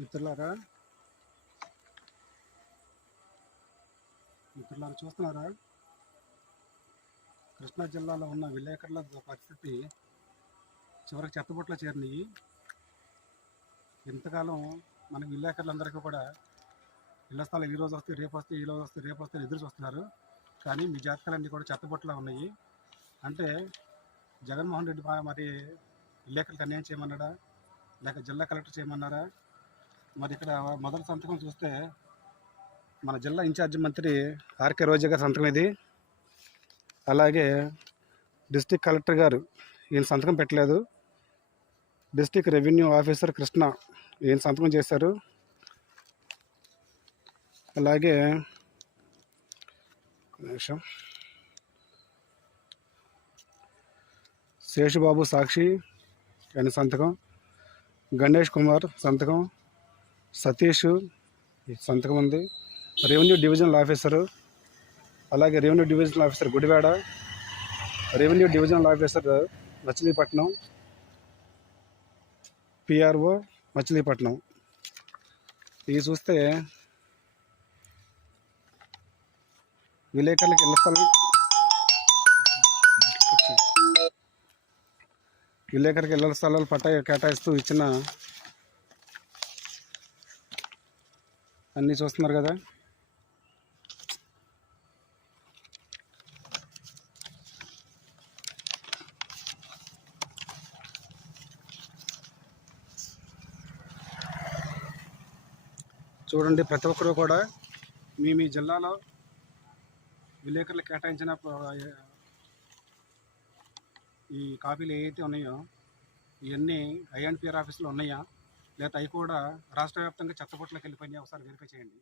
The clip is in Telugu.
మిత్రులారా చూస్తున్నారా? కృష్ణా జిల్లాలో ఉన్న విలేకరుల పరిస్థితి చివరికి చెత్తబుట్టలో చేరినాయి. ఇంతకాలం మన విలేకరులందరికీ కూడా ఇళ్ల స్థలాలు ఈరోజు వస్తే రేపు వస్తే, ఈరోజు వస్తే రేపు వస్తే ఎదురు చూస్తున్నారు. కానీ మీ జాతకాలన్నీ కూడా చెత్తబుట్టలో ఉన్నాయి. అంటే జగన్మోహన్ రెడ్డి మరి విలేకరులకు అన్యాయం చేయమన్నాడా, లేక జిల్లా కలెక్టర్ చేయమన్నారా? మరి ఇక్కడ మొదటి సంతకం చూస్తే మన జిల్లా ఇన్ఛార్జి మంత్రి ఆర్కే రోజా గారి సంతకం ఇది. అలాగే డిస్టిక్ కలెక్టర్ గారు ఈయన సంతకం పెట్టలేదు. డిస్టిక్ రెవెన్యూ ఆఫీసర్ కృష్ణ ఈయన సంతకం చేశారు. అలాగే శేషుబాబు సాక్షి ఆయన సంతకం, గణేష్ కుమార్ సంతకం, సతీష్ సంతకం ఉంది. రెవెన్యూ డివిజనల్ ఆఫీసరు, అలాగే revenue divisional officer Gudivada, revenue divisional officer Machilipatnam, PRO Machilipatnam. ఇవి చూస్తే విలేకరులకు ఇళ్ల స్థలాలు పట్టా కేటాయిస్తూ ఇచ్చిన అన్నీ చూస్తున్నారు కదా. చూడండి, ప్రతి ఒక్కరూ కూడా మీ జిల్లాలో విలేకరులు కేటాయించిన ఈ కాపీలు ఏవైతే ఉన్నాయో ఇవన్నీ ఐఎన్పిఆర్ ఆఫీసులో ఉన్నాయా, లేదా అవి కూడా రాష్ట్ర వ్యాప్తంగా చెత్తబుట్టలోకి వెళ్ళిపోయినాయి ఒకసారి వెరిఫై చేయండి.